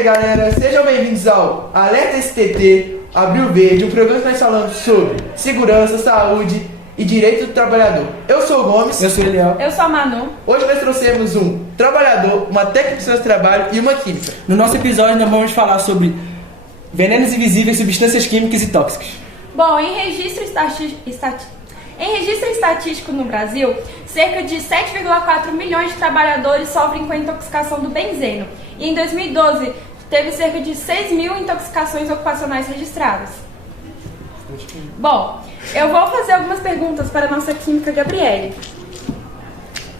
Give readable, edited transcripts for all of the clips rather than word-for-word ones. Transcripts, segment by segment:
aí, galera, sejam bem-vindos ao Alerta STT Abril Verde, um programa que nós falamos sobre segurança, saúde e direito do trabalhador. Eu sou o Gomes. Eu sou o Eliel. Eu sou a Manu. Hoje nós trouxemos um trabalhador, uma técnica de segurança de trabalho e uma química. No nosso episódio nós vamos falar sobre venenos invisíveis, substâncias químicas e tóxicas. Bom, em registro estatístico no Brasil, cerca de 7,4 milhões de trabalhadores sofrem com a intoxicação do benzeno. E em 2012, teve cerca de 6 mil intoxicações ocupacionais registradas. Bom, eu vou fazer algumas perguntas para a nossa química Gabriele.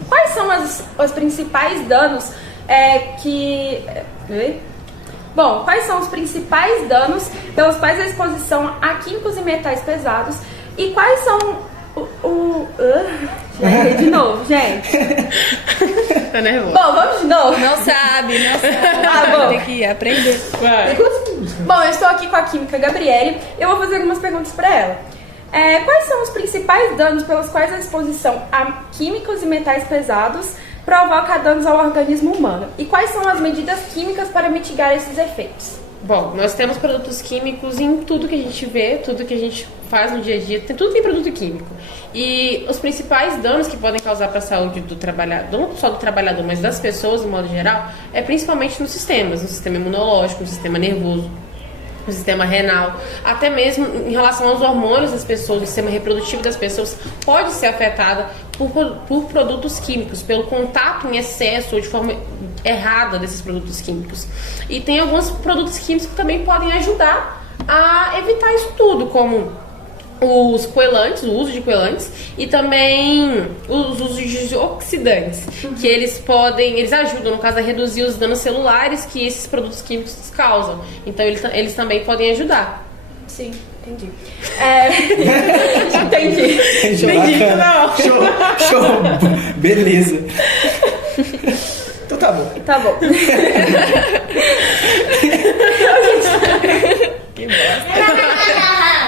Quais são os principais danos quais são os principais danos pelos quais a exposição a químicos e metais pesados e quais são de novo, gente. Tá nervoso. Bom, vamos de novo. Não sabe. Bom. Tem que aprender. Vai. Bom, eu estou aqui com a química Gabriele e eu vou fazer algumas perguntas para ela. Quais são os principais danos pelos quais a exposição a químicos e metais pesados provoca danos ao organismo humano? E quais são as medidas químicas para mitigar esses efeitos? Bom, nós temos produtos químicos em tudo que a gente vê, tudo que a gente faz no dia a dia, tudo tem produto químico. E os principais danos que podem causar para a saúde do trabalhador, não só do trabalhador, mas das pessoas, de modo geral, é principalmente nos sistemas, no sistema imunológico, no sistema nervoso, no sistema renal, até mesmo em relação aos hormônios das pessoas, o sistema reprodutivo das pessoas pode ser afetado por produtos químicos, pelo contato em excesso ou de forma errada desses produtos químicos. E tem alguns produtos químicos que também podem ajudar a evitar isso tudo, como os coelantes, o uso de coelantes e também os usos de oxidantes, que eles ajudam, no caso, a reduzir os danos celulares que esses produtos químicos causam. Então eles também podem ajudar. Sim, entendi. Entendi. Não. Show. Beleza. Então tá bom. Tá bom. Que bosta.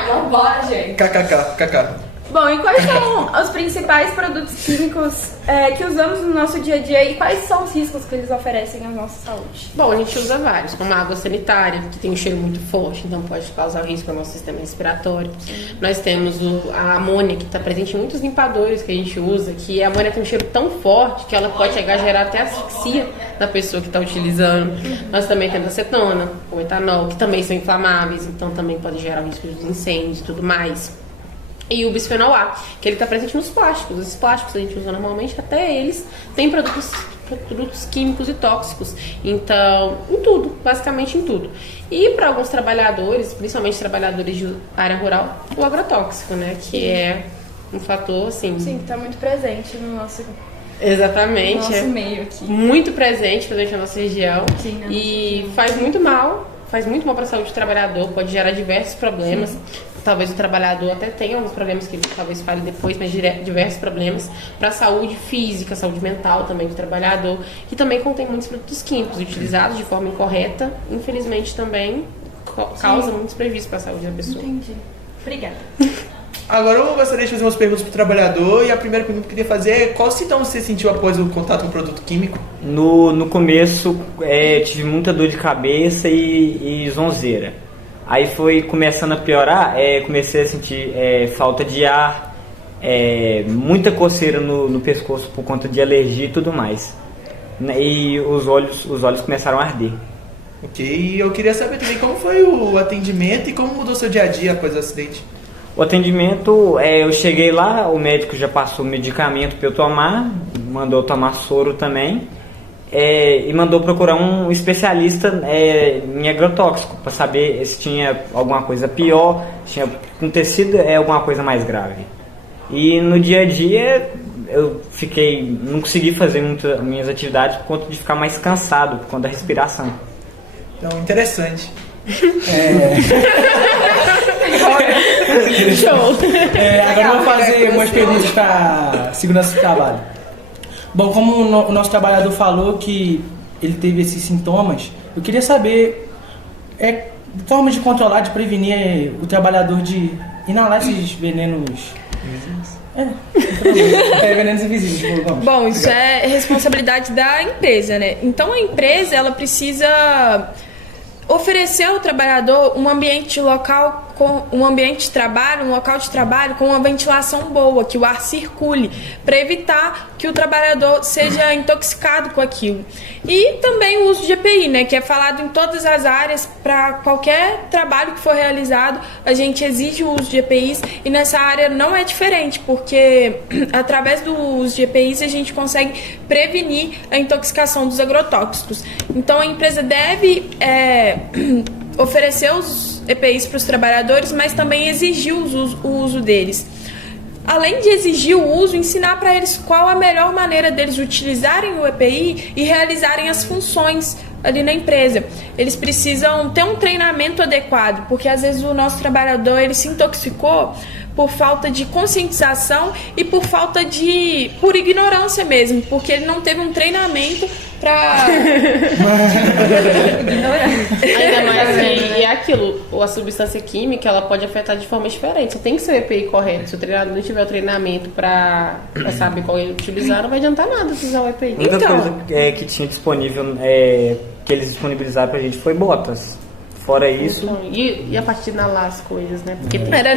Vambora, gente. KKK. Bom, e quais são os principais produtos químicos que usamos no nosso dia a dia e quais são os riscos que eles oferecem à nossa saúde? Bom, a gente usa vários, como a água sanitária, que tem um cheiro muito forte, então pode causar risco ao nosso sistema respiratório. Nós temos a amônia, que está presente em muitos limpadores que a gente usa, que a amônia tem um cheiro tão forte que ela pode chegar a gerar até asfixia da pessoa que está utilizando. Nós também temos a acetona, o etanol, que também são inflamáveis, então também pode gerar risco de incêndios e tudo mais. E o bisfenol A, que ele está presente nos plásticos. Esses plásticos que a gente usa normalmente, até eles têm produtos químicos e tóxicos. Então, em tudo, basicamente em tudo. E para alguns trabalhadores, principalmente trabalhadores de área rural, o agrotóxico, né? Que é um fator, assim... Sim, que está muito presente no nosso... Exatamente. No nosso meio aqui. Muito presente na nossa região. Sim, né? E faz muito mal para a saúde do trabalhador, pode gerar diversos problemas. Sim. Talvez o trabalhador até tenha alguns problemas que ele talvez fale depois, mas diversos problemas para a saúde física, saúde mental também do trabalhador, que também contém muitos produtos químicos utilizados de forma incorreta, infelizmente também causa muitos prejuízos para a saúde da pessoa. Entendi. Obrigada. Agora eu gostaria de fazer umas perguntas para o trabalhador e a primeira pergunta que eu queria fazer é qual sintoma você sentiu após o contato com o produto químico? No começo tive muita dor de cabeça e zonzeira. Aí foi começando a piorar, comecei a sentir falta de ar, muita coceira no pescoço por conta de alergia e tudo mais. E os olhos começaram a arder. Ok, e eu queria saber também como foi o atendimento e como mudou seu dia a dia após o acidente. O atendimento, eu cheguei lá, o médico já passou medicamento para eu tomar, mandou tomar soro também. E mandou procurar um especialista em agrotóxico para saber se tinha alguma coisa pior, se tinha acontecido alguma coisa mais grave. E no dia a dia eu não consegui fazer muitas minhas atividades por conta de ficar mais cansado, por conta da respiração. Então, interessante. Show! Agora eu vou fazer umas perguntas para segurança do trabalho. Bom, como o nosso trabalhador falou que ele teve esses sintomas, eu queria saber formas de controlar, de prevenir o trabalhador de inalar esses venenos venenos invisíveis. Bom, isso é responsabilidade da empresa, né? Então a empresa ela precisa oferecer ao trabalhador um ambiente local, um ambiente de trabalho, um local de trabalho com uma ventilação boa, que o ar circule, para evitar que o trabalhador seja intoxicado com aquilo. E também o uso de EPI, né, que é falado em todas as áreas. Para qualquer trabalho que for realizado, a gente exige o uso de EPIs, e nessa área não é diferente, porque através do uso de EPIs a gente consegue prevenir a intoxicação dos agrotóxicos. Então a empresa deve oferecer os EPIs para os trabalhadores, mas também exigir o uso deles. Além de exigir o uso, ensinar para eles qual a melhor maneira deles utilizarem o EPI e realizarem as funções ali na empresa. Eles precisam ter um treinamento adequado, porque às vezes o nosso trabalhador ele se intoxicou por falta de conscientização e por ignorância mesmo, porque ele não teve um treinamento para ainda mais e é aquilo, a substância química ela pode afetar de forma diferente. Você tem que ser o EPI correto. Se o treinador não tiver o treinamento para saber qual ele utilizar, não vai adiantar nada usar o EPI. A única coisa que tinha disponível, que eles disponibilizaram pra gente, foi botas. Fora isso... Então, e a partir de inalar as coisas, né? Porque era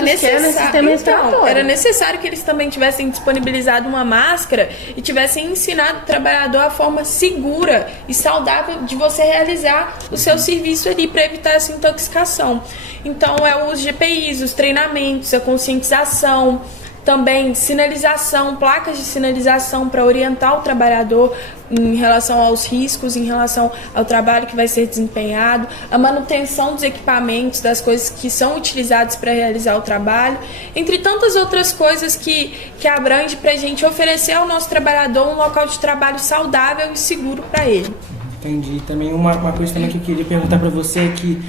necessário, sistema respiratório. era necessário que eles também tivessem disponibilizado uma máscara e tivessem ensinado o trabalhador a forma segura e saudável de você realizar o seu serviço ali para evitar essa intoxicação. Então é o uso de EPIs, os treinamentos, a conscientização, também sinalização, placas de sinalização para orientar o trabalhador em relação aos riscos, em relação ao trabalho que vai ser desempenhado, a manutenção dos equipamentos, das coisas que são utilizadas para realizar o trabalho, entre tantas outras coisas que abrange para a gente oferecer ao nosso trabalhador um local de trabalho saudável e seguro para ele. Entendi. Também uma coisa também que eu queria perguntar para você é que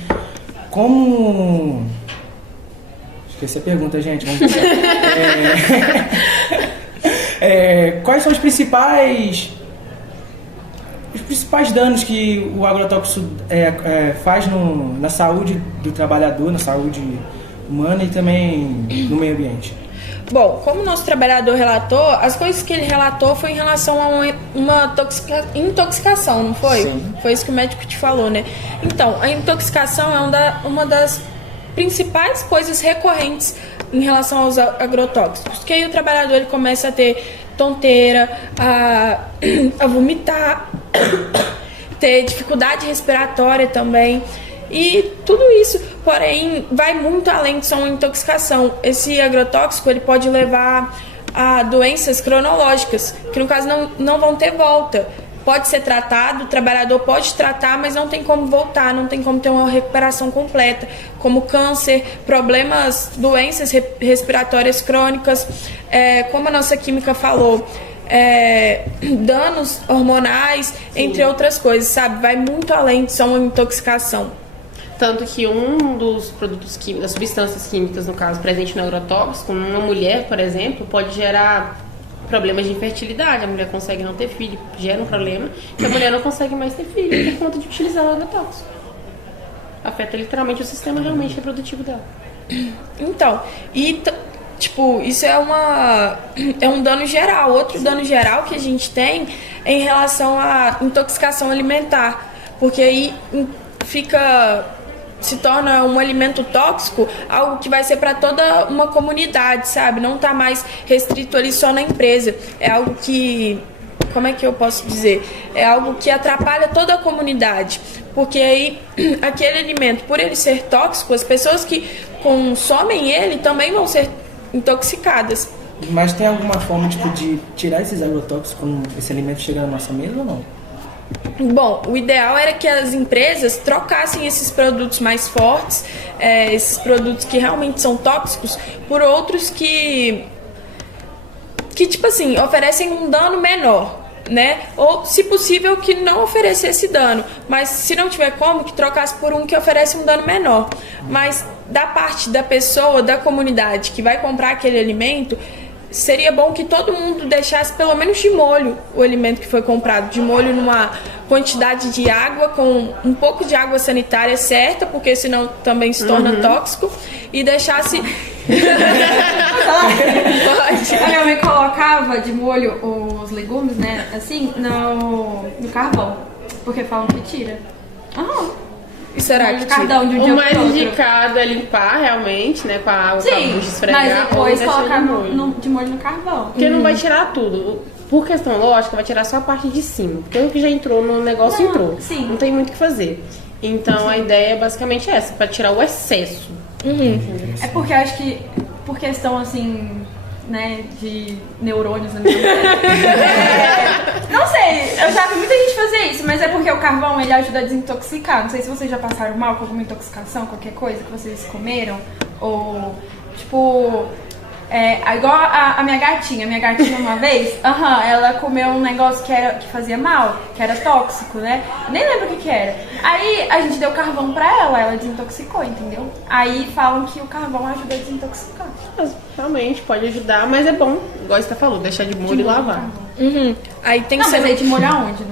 como... Esqueci a pergunta, gente. Vamos pensar. Quais são os principais danos que o agrotóxico faz na saúde do trabalhador, na saúde humana e também no meio ambiente? Bom, como o nosso trabalhador relatou, as coisas que ele relatou foi em relação a uma intoxicação, não foi? Sim. Foi isso que o médico te falou, né? Então, a intoxicação é uma das principais coisas recorrentes em relação aos agrotóxicos, que aí o trabalhador ele começa a ter tonteira, a vomitar, ter dificuldade respiratória também, e tudo isso, porém, vai muito além de só uma intoxicação. Esse agrotóxico ele pode levar a doenças cronológicas, que no caso não vão ter volta. Pode ser tratado, o trabalhador pode tratar, mas não tem como voltar, não tem como ter uma recuperação completa, como câncer, problemas, doenças respiratórias crônicas, como a nossa química falou, danos hormonais, entre outras coisas, sabe? Vai muito além de só uma intoxicação. Tanto que um dos produtos químicos, das substâncias químicas, no caso, presente no agrotóxico, numa mulher, por exemplo, pode gerar problemas de infertilidade. A mulher consegue não ter filho, gera um problema que a mulher não consegue mais ter filho por conta de utilizar o agrotóxico. Afeta literalmente o sistema realmente reprodutivo dela. Então, isso é um dano geral. Outro dano geral que a gente tem é em relação à intoxicação alimentar, porque aí se torna um alimento tóxico, algo que vai ser para toda uma comunidade, sabe? Não está mais restrito ali só na empresa. É algo que, como é que eu posso dizer? É algo que atrapalha toda a comunidade, porque aí aquele alimento, por ele ser tóxico, as pessoas que consomem ele também vão ser intoxicadas. Mas tem alguma forma de tirar esses agrotóxicos quando esse alimento chega na nossa mesa ou não? Bom, o ideal era que as empresas trocassem esses produtos mais fortes, esses produtos que realmente são tóxicos, por outros que tipo assim, oferecem um dano menor, né? Ou, se possível, que não oferecesse dano, mas se não tiver como, que trocasse por um que oferece um dano menor. Mas da parte da pessoa, da comunidade que vai comprar aquele alimento, seria bom que todo mundo deixasse pelo menos de molho o alimento que foi comprado, de molho numa quantidade de água, com um pouco de água sanitária certa, porque senão também se torna tóxico, e deixasse... A minha mãe colocava de molho os legumes, né, assim, no carvão, porque falam que tira. será que Cardão de um dia O pro mais outro. indicado é limpar realmente, né? Com a água, com a Sim, bucha, esfregar. mas depois ou deixar colocar de molho. de molho no carvão. Porque não vai tirar tudo. Por questão lógica, vai tirar só a parte de cima. Porque o que já entrou no negócio Não, entrou. sim. Não tem muito o que fazer. Então a ideia é basicamente essa, pra tirar o excesso. É porque eu acho que, por questão assim, né, de neurônios na minha mente. Não sei, eu já vi muita gente fazer isso, mas é porque o carvão ele ajuda a desintoxicar. Não sei se vocês já passaram mal com alguma intoxicação, qualquer coisa que vocês comeram. Ou, tipo, igual a minha gatinha. Minha gatinha uma vez, ela comeu um negócio que fazia mal, que era tóxico, né? Nem lembro o que era. Aí a gente deu carvão pra ela desintoxicou, entendeu? Aí falam que o carvão ajuda a desintoxicar. Mas, realmente pode ajudar, mas é bom, igual você falou, deixar de molho e lavar. Aí tem que Não, ser. mas aí de molhar onde?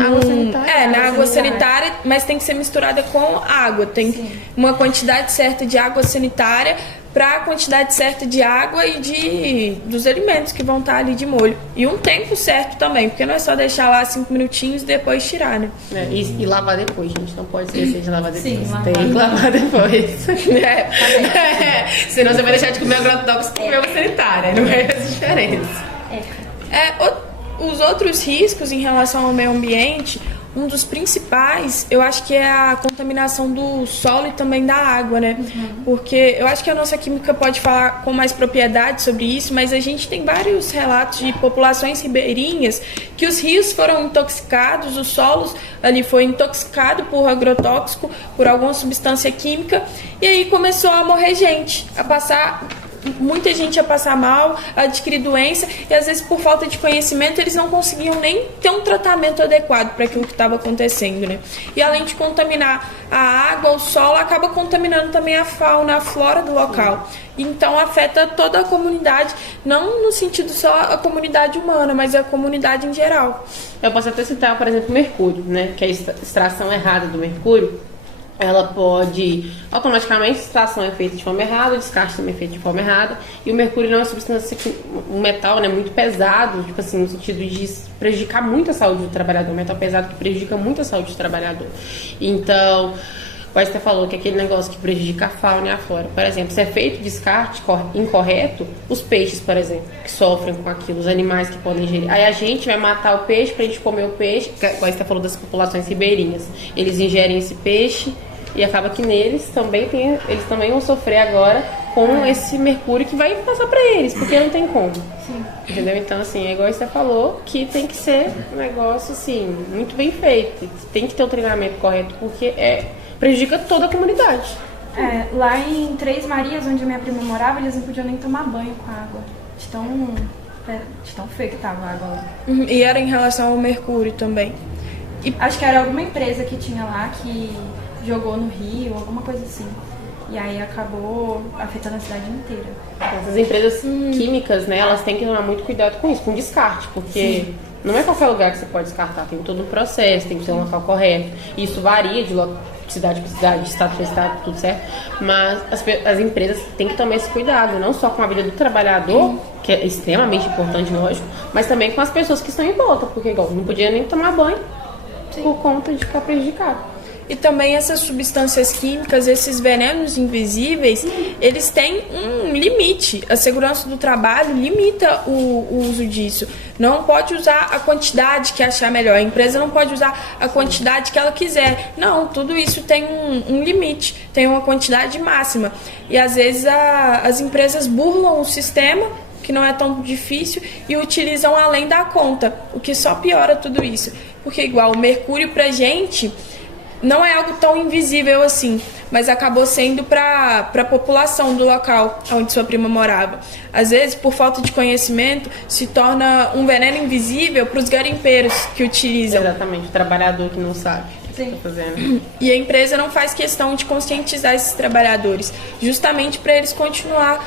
Água sanitária. Na água sanitária, mas tem que ser misturada com água. Tem uma quantidade certa de água sanitária para a quantidade certa de água e dos alimentos que vão estar ali de molho. E um tempo certo também, porque não é só deixar lá 5 minutinhos e depois tirar, né? E lavar depois, gente. Não pode esquecer de lavar depois. Sim, lavar. Tem que lavar depois. Senão você vai deixar de comer agrotóxico e comer água sanitária. Não é essa a diferença. Os outros riscos em relação ao meio ambiente, um dos principais, eu acho que é a contaminação do solo e também da água, né? Porque eu acho que a nossa química pode falar com mais propriedade sobre isso, mas a gente tem vários relatos de populações ribeirinhas que os rios foram intoxicados, os solos ali foi intoxicado por agrotóxico, por alguma substância química, e aí começou a morrer gente, muita gente ia passar mal, adquirir doença, e às vezes por falta de conhecimento eles não conseguiam nem ter um tratamento adequado para aquilo que estava acontecendo, né? E além de contaminar a água, o solo, acaba contaminando também a fauna, a flora do local. Então afeta toda a comunidade, não no sentido só a comunidade humana, mas a comunidade em geral. Eu posso até citar, por exemplo, o mercúrio, né? Que é a extração errada do mercúrio. Ela pode, automaticamente, a extração é feita de forma errada, o descarte também é feito de forma errada, e o mercúrio não é uma substância, um metal, né, muito pesado, tipo assim, no sentido de prejudicar muito a saúde do trabalhador, um metal pesado que prejudica muito a saúde do trabalhador. Então, pode ter falou que aquele negócio que prejudica a fauna e a flora, por exemplo, se é feito descarte incorreto, os peixes, por exemplo, que sofrem com aquilo, os animais que podem ingerir. Aí a gente vai matar o peixe pra gente comer o peixe, igual você falou das populações ribeirinhas, eles ingerem esse peixe, e acaba que eles também vão sofrer agora com esse mercúrio que vai passar pra eles, porque não tem como. Sim. Entendeu? Então, assim, é igual você falou, que tem que ser um negócio, assim, muito bem feito. Tem que ter o treinamento correto, porque prejudica toda a comunidade. Lá em Três Marias, onde minha prima morava, eles não podiam nem tomar banho com a água. De tão feio que tava a água lá. E era em relação ao mercúrio também. E acho que era alguma empresa que tinha lá que jogou no rio, alguma coisa assim. E aí acabou afetando a cidade inteira. Essas empresas químicas, né, elas têm que tomar muito cuidado com isso, com descarte, porque não é qualquer lugar que você pode descartar, tem todo um processo, tem que ter um local correto. E isso varia de cidade para cidade, de estado para estado, tudo certo. Mas as empresas têm que tomar esse cuidado, não só com a vida do trabalhador, que é extremamente importante, lógico, mas também com as pessoas que estão em volta, porque igual, não podia nem tomar banho por conta de ficar prejudicado. E também essas substâncias químicas, esses venenos invisíveis, eles têm um limite. A segurança do trabalho limita o uso disso. Não pode usar a quantidade que achar melhor. A empresa não pode usar a quantidade que ela quiser. Não, tudo isso tem um limite, tem uma quantidade máxima. E às vezes as empresas burlam o sistema, que não é tão difícil, e utilizam além da conta, o que só piora tudo isso. Porque igual o mercúrio pra gente não é algo tão invisível assim, mas acabou sendo para a população do local onde sua prima morava. Às vezes, por falta de conhecimento, se torna um veneno invisível para os garimpeiros que utilizam. Exatamente, o trabalhador que não sabe o que está fazendo. E a empresa não faz questão de conscientizar esses trabalhadores, justamente para eles continuar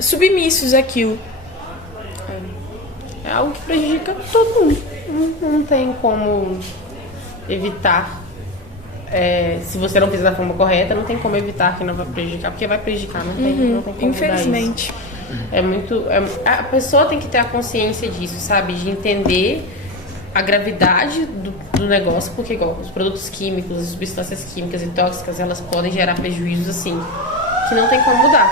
submissos àquilo. É algo que prejudica todo mundo. Não tem como evitar. Se você não fizer da forma correta, não tem como evitar que não vai prejudicar, porque vai prejudicar, não tem como infelizmente. A pessoa tem que ter a consciência disso, sabe? De entender a gravidade do negócio, porque igual os produtos químicos, as substâncias químicas e tóxicas, elas podem gerar prejuízos assim, que não tem como mudar.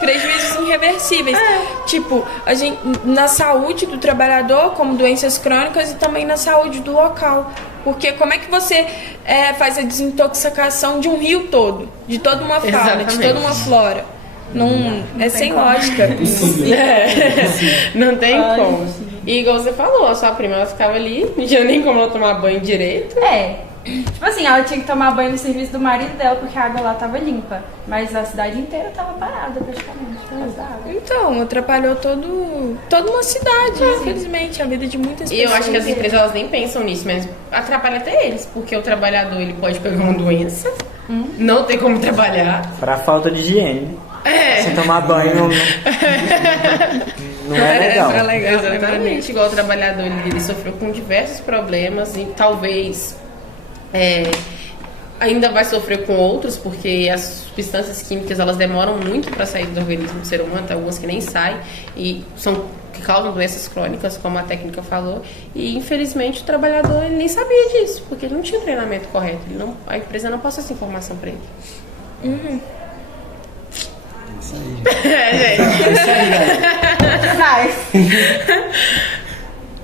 Prejuízos irreversíveis. Tipo, a gente, na saúde do trabalhador, como doenças crônicas, e também na saúde do local. Porque como é que você faz a desintoxicação de um rio todo, de toda uma fauna, Exatamente. de toda uma flora? Não é sem lógica. Não tem como. E igual você falou, a sua prima, ela ficava ali, não tinha nem como ela tomar banho direito. Tipo assim, ela tinha que tomar banho no serviço do marido dela porque a água lá tava limpa. Mas a cidade inteira tava parada praticamente por causa da água. Então, atrapalhou toda uma cidade, infelizmente, a vida de muitas E pessoas. eu acho que as empresas elas nem pensam nisso, mas atrapalha até eles, porque o trabalhador ele pode pegar uma doença, não tem como trabalhar. Pra falta de higiene. Sem tomar banho não é legal. Não é legal. Exatamente, igual o trabalhador ele sofreu com diversos problemas e talvez ainda vai sofrer com outros, porque as substâncias químicas elas demoram muito para sair do organismo do ser humano, tem algumas que nem saem e que causam doenças crônicas, como a técnica falou, e infelizmente o trabalhador ele nem sabia disso, porque ele não tinha o treinamento correto, a empresa não passou essa informação para ele. Isso aí,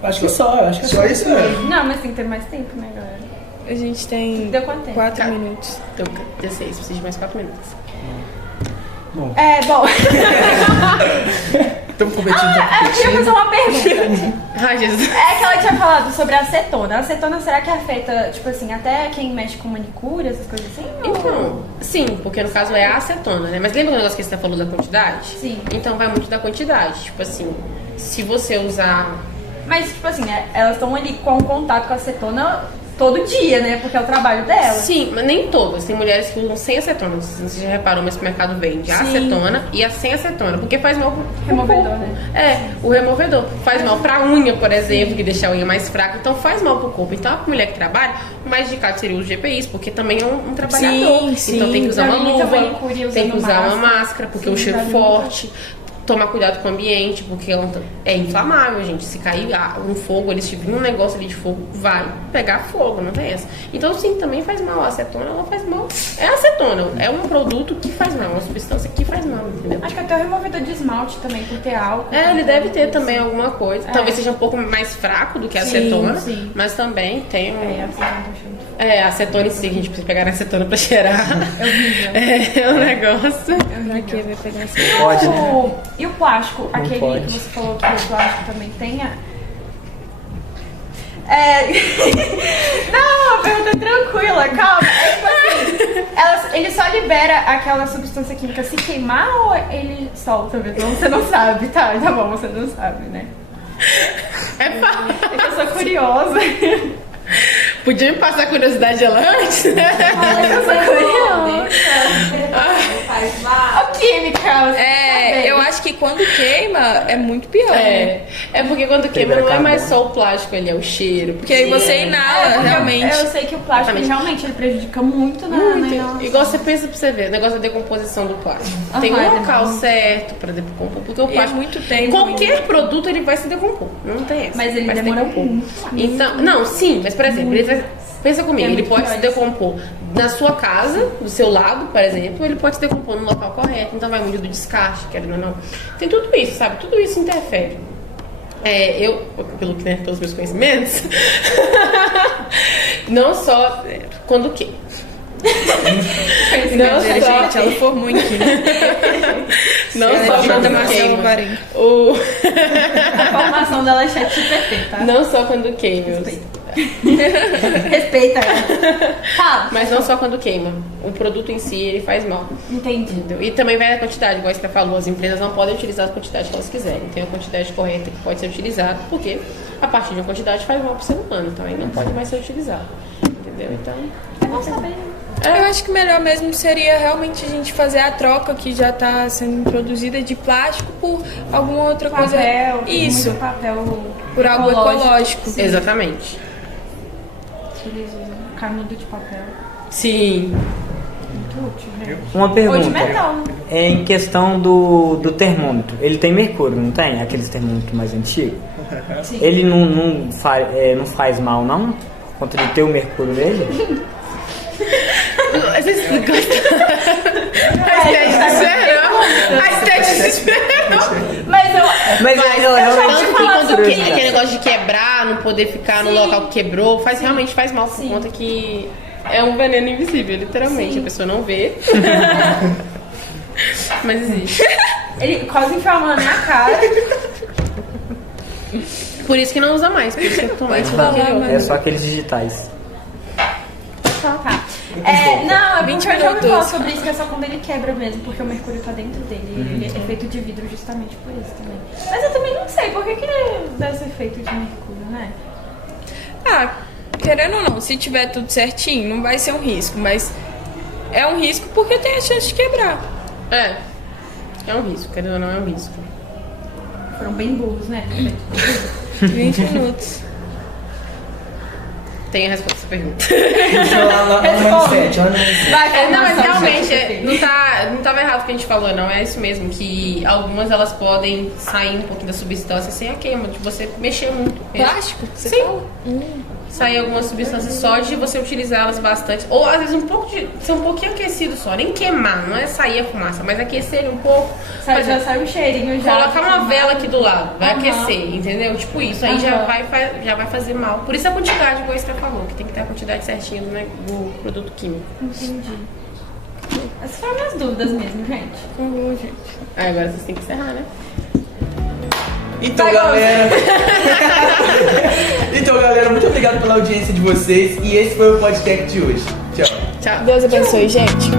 Eu acho que Só isso mesmo. Não, mas tem que ter mais tempo, né, galera? A gente tem Deu quanto tempo? 4 minutos. Então, 16, precisa de mais 4 minutos. Bom. Estamos competindo, Eu queria fazer uma pergunta. Ai, Jesus. É que ela tinha falado sobre a acetona. A acetona, será que afeta, tipo assim, até quem mexe com manicure, essas coisas assim? Então, sim, porque no caso é a acetona, né? Mas lembra o negócio que você falou da quantidade? Sim. Então vai muito da quantidade. Tipo assim, se você usar... Mas, tipo assim, elas estão ali com contato com a acetona todo dia, né? Porque é o trabalho dela. Sim, mas nem todas. Tem mulheres que usam sem acetona. Você já reparou, mas o mercado vende a acetona e a sem acetona. Porque faz mal pro Removedor, corpo. né? O removedor. Faz mal pra unha, por exemplo, que deixa a unha mais fraca. Então faz mal pro corpo. Então a mulher que trabalha, o mais indicado seria o GPIs, porque também é um trabalhador. Sim, então tem que usar Já uma vi muita luva, manicure tem que usando usar uma máscara. máscara, porque Sim, o cheiro já vi forte. Tomar cuidado com o ambiente, porque é inflamável, gente. Se cair um fogo, se vir um negócio ali de fogo, vai pegar fogo, não tem essa. Então, sim, também faz mal. A acetona, ela faz mal. É acetona, é um produto que faz mal, uma substância que faz mal, entendeu? Acho que até o removedor de esmalte também, por ter álcool. Ele deve ter também alguma coisa. Talvez seja um pouco mais fraco do que a acetona, sim. mas também tem um... A acetona tá achando. a acetona em si, a gente precisa pegar a acetona pra cheirar. É um negócio. Aqui vai pegar assim. Pode, né? E o plástico? Aquele pode. que você falou que o plástico também tem Não, a pergunta é tranquila, calma. Tipo assim, ele só libera aquela substância química se queimar ou ele solta mesmo? Você não sabe, tá? Tá bom, você não sabe, né? É que eu sou curiosa. Podia me passar a curiosidade ela antes? Eu sou curiosa. Ô, química! Eu acho que quando queima é muito pior. Né? É porque quando queima não é mais só o plástico, ele é o cheiro. Porque aí você inala, realmente. Eu sei que o plástico realmente ele prejudica muito na inalação. Igual você pensa pra você ver, o negócio da decomposição do plástico. Tem um local certo pra decompor, porque o E é plástico, muito tempo qualquer produto ele vai se decompor, não tem essa. Mas ele vai se demora decompor. muito. Então, não, sim, mas por exemplo, ele vai, pensa comigo, É ele muito pode se pior isso. decompor na sua casa, do seu lado, por exemplo, ele pode se decompor no local correto, então vai muito do descarte, querendo ou não. Tem tudo isso, sabe? Tudo isso interfere. Eu, pelo que né, pelos meus conhecimentos, não só quando queima. Não só, Gente, ela formou em química. não Ela só é chamada quando Marcelo queima. Varenga. A formação dela é chat GPT, tá? Não só quando queima. Respeita ela. Fala. Mas não só quando queima. O produto em si, ele faz mal. Entendi. Entendeu? E também vai a quantidade, igual você falou, as empresas não podem utilizar a quantidade que elas quiserem. Tem a quantidade correta que pode ser utilizada, porque a partir de uma quantidade faz mal pro ser humano, então aí não pode mais ser utilizado. Entendeu? Então. Eu não sabia. Eu acho que o melhor mesmo seria realmente a gente fazer a troca que já está sendo produzida de plástico por alguma outra coisa. Papel. Isso, Muito papel. por algo ecológico. Exatamente. Eles usam canudo de papel. Sim. Muito útil, né? Uma Ou de pergunta. metal, né? É em questão do termômetro. Ele tem mercúrio, não tem? Aqueles termômetros mais antigos? Ele não faz mal, não? Por conta de ter o mercúrio nele? Vocês gostam? A estética desesperou. Mas eu Tanto que quando curiosidade. aquele negócio de quebrar, não poder ficar no local que quebrou, realmente faz mal por conta que é um veneno invisível, literalmente. A pessoa não vê. Mas existe. ele quase enfiou na minha cara. Por isso que não usa mais, por isso que eu tô mais aquele outro. É só aqueles digitais. Tá. Não, é 20 porque eu já ouvi falar minutos. sobre isso, que é só quando ele quebra mesmo, porque o mercúrio tá dentro dele. Ele é feito de vidro justamente por isso também. Mas eu também não sei, por que ele deve ser feito de mercúrio, né? Ah, querendo ou não, se tiver tudo certinho, não vai ser um risco, mas é um risco porque tem a chance de quebrar. É um risco, querendo ou não, é um risco. Foram bem burros, né? 20 minutos. Tem a resposta à pergunta. Lá no manifeste, lá no manifeste. Não, mas realmente, não tava errado o que a gente falou, não. É isso mesmo, que algumas elas podem sair um pouquinho da substância sem a queima, de você mexer muito. Plástico? Você Sim. fala? Sair algumas substâncias só de você utilizá-las bastante. Ou às vezes ser um pouquinho aquecido só. Nem queimar, não é sair a fumaça, mas aquecer um pouco. Já sai um cheirinho já. Colocar uma vela aqui do lado, vai Aham. aquecer, entendeu? Tipo isso, aí já vai fazer mal. Por isso a quantidade, igual a Esther falou, que tem que ter a quantidade certinha do produto químico. Entendi. Essas foram minhas dúvidas mesmo, gente. Agora vocês têm que encerrar, né? Então, galera. Então, galera, muito obrigado pela audiência de vocês. E esse foi o podcast de hoje. Tchau. Tchau. Deus abençoe, gente.